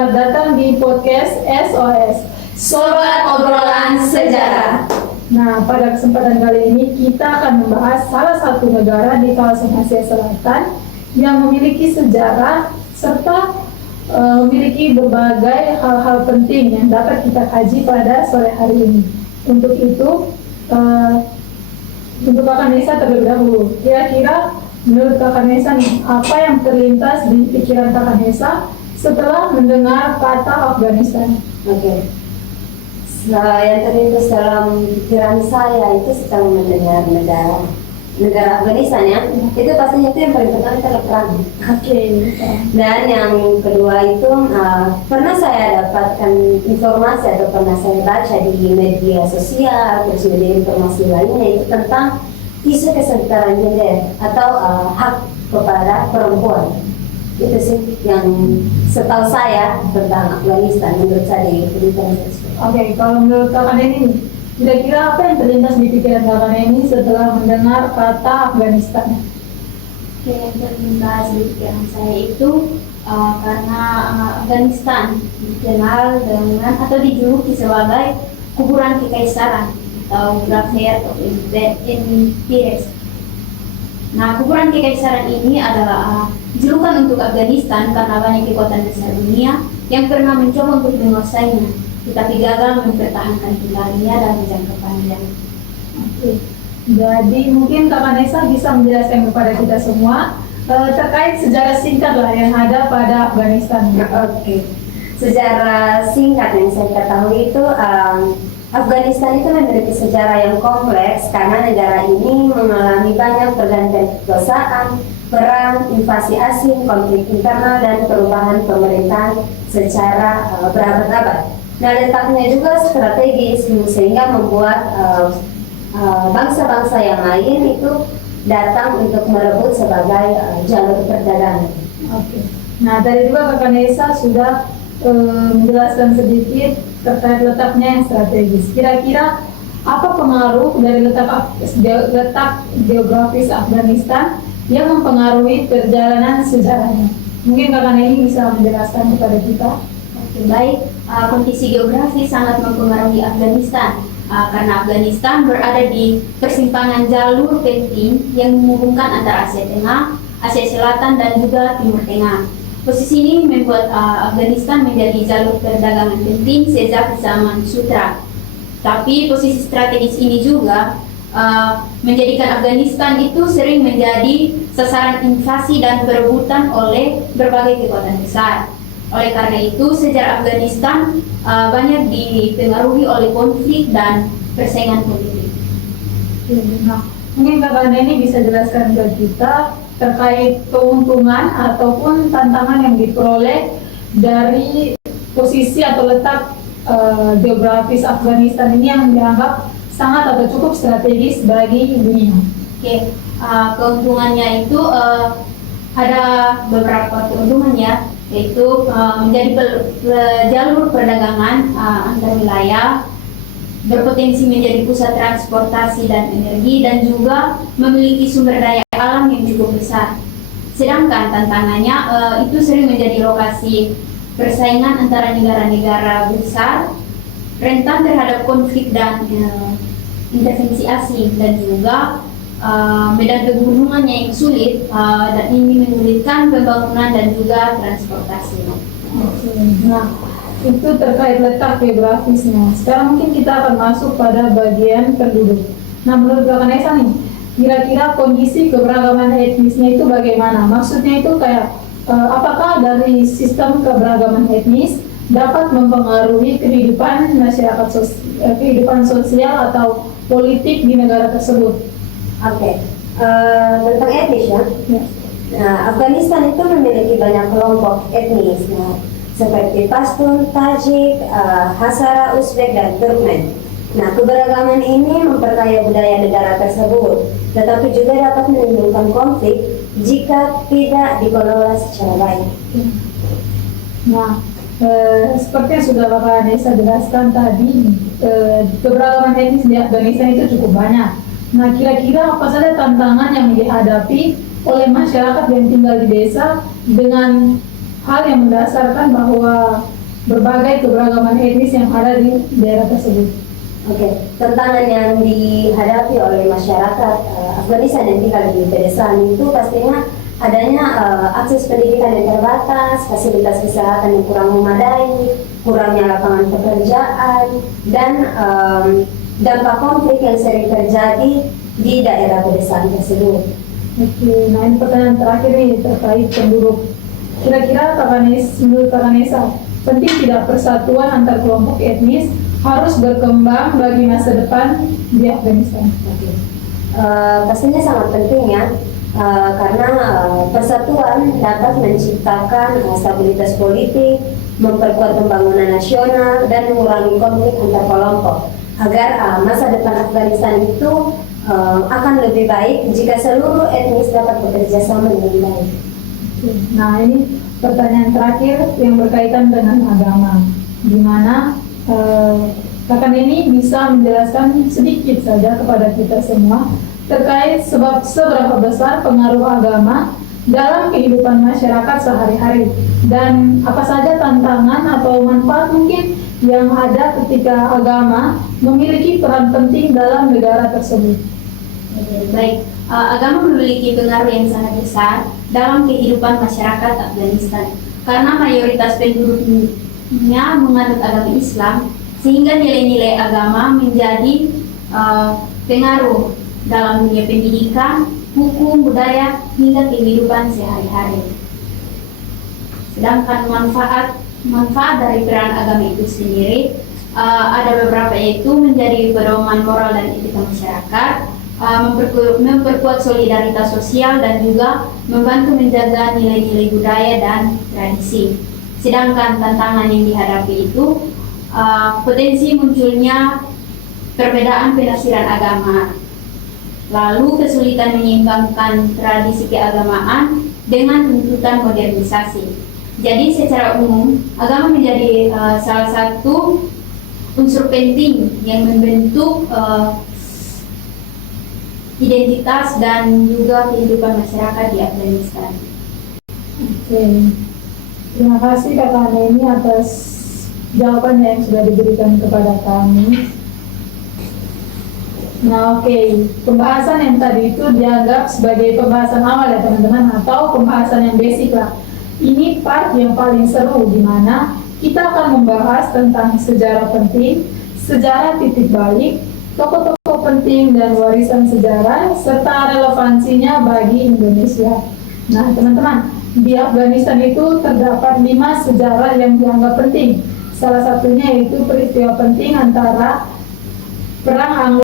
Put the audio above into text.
selamat datang di podcast SOS Sobat Obrolan Sejarah. Nah, pada kesempatan kali ini kita akan membahas salah satu negara di kawasan Asia Selatan yang memiliki sejarah serta memiliki berbagai hal-hal penting yang dapat kita kaji pada sore hari ini. Untuk itu, untuk Kakak Nesa terlebih dahulu, kira-kira menurut Kakak Nesa nih, apa yang terlintas di pikiran Kakak Nesa setelah mendengar kata Afghanistan? Oke. Yang terlintas dalam pikiran saya itu setelah mendengar negara Afghanistan ya, itu pastinya itu yang paling pertama adalah perang. Oke. Dan yang kedua itu pernah saya dapatkan informasi atau pernah saya baca di media sosial, terus media informasi lainnya itu tentang isu kesetaraan gender atau hak kepada perempuan. Itu sih yang setahu saya tentang Afghanistan menurut saya di pendidikan seksual. Oke, kalau menurut Kakak Neni, kira-kira apa yang terlintas di pikiran Kakak Neni setelah mendengar kata Afghanistan? Yang terlintas di pikiran saya itu karena Afghanistan dikenal dengan atau dijuluki sebagai kuburan kekaisaran atau graveyard of empires. Nah, kuburan kekaisaran ini adalah julukan untuk Afghanistan karena banyak kekuatan besar dunia yang pernah mencoba untuk menguasainya, tetapi gagal mempertahankan tinggalnya dalam jangka panjang. Oke. Jadi mungkin Kakak Nesa bisa menjelaskan kepada kita semua terkait sejarah singkat lah yang ada pada Afghanistan. Oke. Sejarah singkat yang saya ketahui itu Afghanistan itu memiliki sejarah yang kompleks karena negara ini mengalami banyak pergantian kekuasaan, perang, invasi asing, konflik internal, dan perubahan pemerintahan secara berabad-abad. Nah, letaknya juga strategis sehingga membuat bangsa-bangsa yang lain itu datang untuk merebut sebagai jalur perdagangan. Oke. Nah, tadi juga Kakak Nesa sudah menjelaskan sedikit terkait letaknya yang strategis. Kira-kira apa pengaruh dari letak geografis Afghanistan yang mempengaruhi perjalanan sejarahnya? Mungkin Kakak Neni bisa menjelaskan kepada kita. Oke, baik. Kondisi geografis sangat mempengaruhi Afghanistan karena Afghanistan berada di persimpangan jalur penting yang menghubungkan antara Asia Tengah, Asia Selatan, dan juga Timur Tengah. Posisi ini membuat Afghanistan menjadi jalur perdagangan penting sejak zaman Sutra. Tapi posisi strategis ini juga menjadikan Afghanistan itu sering menjadi sasaran invasi dan perebutan oleh berbagai kekuatan besar. Oleh karena itu, sejarah Afghanistan banyak dipengaruhi oleh konflik dan persaingan politik. Nah, mungkin Kakak Neni bisa jelaskan ke kita terkait keuntungan ataupun tantangan yang diperoleh dari posisi atau letak geografis Afghanistan ini yang dianggap sangat atau cukup strategis bagi dunia. Oke, keuntungannya itu ada beberapa keuntungan ya, yaitu menjadi jalur perdagangan antar wilayah, berpotensi menjadi pusat transportasi dan energi, dan juga memiliki sumber daya alam yang cukup besar. Sedangkan tantangannya itu sering menjadi lokasi persaingan antara negara-negara besar, rentan terhadap konflik dan intervensi asing, dan juga medan pegunungannya yang sulit dan ini menyulitkan pembangunan dan juga transportasi. Nah, itu terkait letak geografisnya. Sekarang mungkin kita akan masuk pada bagian penduduk. Nah, menurut Kakak Nesa nih, kira-kira kondisi keberagaman etnisnya itu bagaimana? Maksudnya itu kayak apakah dari sistem keberagaman etnis dapat mempengaruhi kehidupan masyarakat kehidupan sosial atau politik di negara tersebut? Oke. Tentang etnis ya. Nah, Afghanistan itu memiliki banyak kelompok etnis seperti Pashtun, Tajik, Hazara, Uzbek, dan Turkmen. Nah, keberagaman ini memperkaya budaya negara tersebut, tetapi juga dapat menimbulkan konflik jika tidak dikelola secara baik. Nah, seperti yang sudah Bapak Nesa jelaskan tadi, keberagaman etnis di Afghanistan itu cukup banyak. Nah, kira-kira apa saja tantangan yang dihadapi oleh masyarakat yang tinggal di desa dengan hal yang mendasarkan bahwa berbagai keberagaman etnis yang ada di daerah tersebut. Oke, tantangan yang dihadapi oleh masyarakat Afghanistan yang tinggal di pedesaan itu pastinya adanya akses pendidikan yang terbatas, fasilitas kesehatan yang kurang memadai, kurangnya lapangan pekerjaan, dan dampak konflik yang sering terjadi di daerah pedesaan tersebut. Oke, nah ini pertanyaan terakhir nih terkait penduduk. Kira-kira menurut Kak Vanessa, penting tidak persatuan antar kelompok etnis harus berkembang bagi masa depan di Afghanistan? Oke. Pastinya sangat penting ya, karena persatuan dapat menciptakan stabilitas politik, memperkuat pembangunan nasional, dan mengurangi konflik antar kelompok, agar masa depan Afghanistan itu akan lebih baik jika seluruh etnis dapat bekerja sama dengan baik. Nah ini pertanyaan terakhir yang berkaitan dengan agama, di mana Kakak ini bisa menjelaskan sedikit saja kepada kita semua terkait seberapa besar pengaruh agama dalam kehidupan masyarakat sehari-hari dan apa saja tantangan atau manfaat mungkin yang ada ketika agama memiliki peran penting dalam negara tersebut. Baik, agama memiliki pengaruh yang sangat besar dalam kehidupan masyarakat Afghanistan karena mayoritas penduduknya menganut agama Islam, sehingga nilai-nilai agama menjadi pengaruh dalam dunia pendidikan, hukum, budaya, hingga kehidupan sehari-hari. Sedangkan manfaat dari peran agama itu sendiri ada beberapa, yaitu menjadi pedoman moral dan etika masyarakat, memperkuat solidaritas sosial, dan juga membantu menjaga nilai-nilai budaya dan tradisi. Sedangkan tantangan yang dihadapi itu potensi munculnya perbedaan penafsiran agama, lalu kesulitan menyeimbangkan tradisi keagamaan dengan tuntutan modernisasi. Jadi secara umum, agama menjadi salah satu unsur penting yang membentuk identitas dan juga kehidupan masyarakat di Afghanistan. Oke, terima kasih Kak ini atas jawabannya yang sudah diberikan kepada kami. Nah oke, pembahasan yang tadi itu dianggap sebagai pembahasan awal ya teman-teman, atau pembahasan yang basic lah. Ini part yang paling seru, di mana kita akan membahas tentang sejarah penting, sejarah titik balik, tokoh-tokoh penting dan warisan sejarah, serta relevansinya bagi Indonesia. Nah teman-teman, di Afghanistan itu terdapat 5 sejarah yang dianggap penting. Salah satunya yaitu peristiwa penting antara Perang